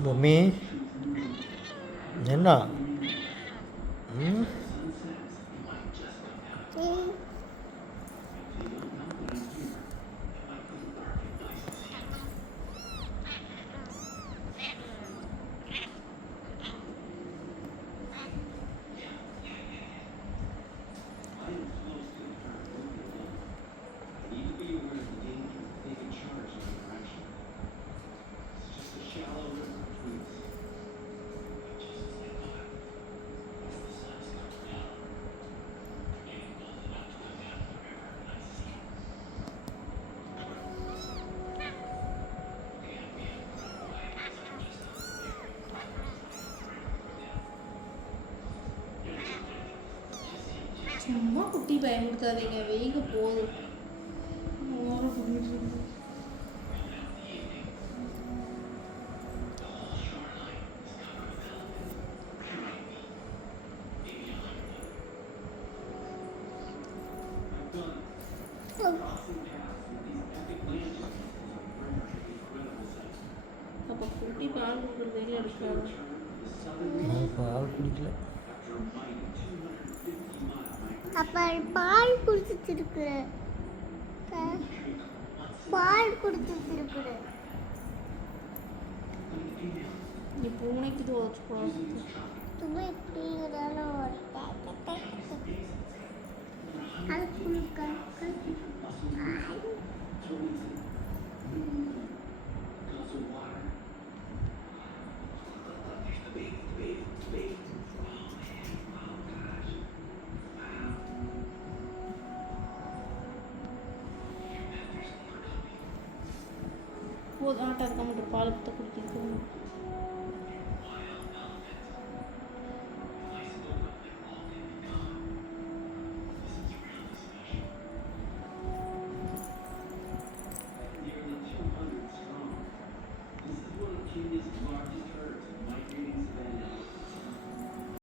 Mummy ના சும்மா குட்டி பயமுறுத்தாதீங்க வெயிங்க போதும். அப்ப குட்டி பால் கொடுக்குறதே எடுக்காது நான் பால் குடிக்கல அப்ப பால் குடிச்சிட்டு இருக்கிற பால் குடிச்சிட்டு இருக்கிற நீ பூனைக்கு இது வச்சு போடாது தும்பை எப்படி இருந்தாலும் போது ஆட்டம் இருக்க மாட்டேன் பால் பற்ற குடிக்கிறது Genius largest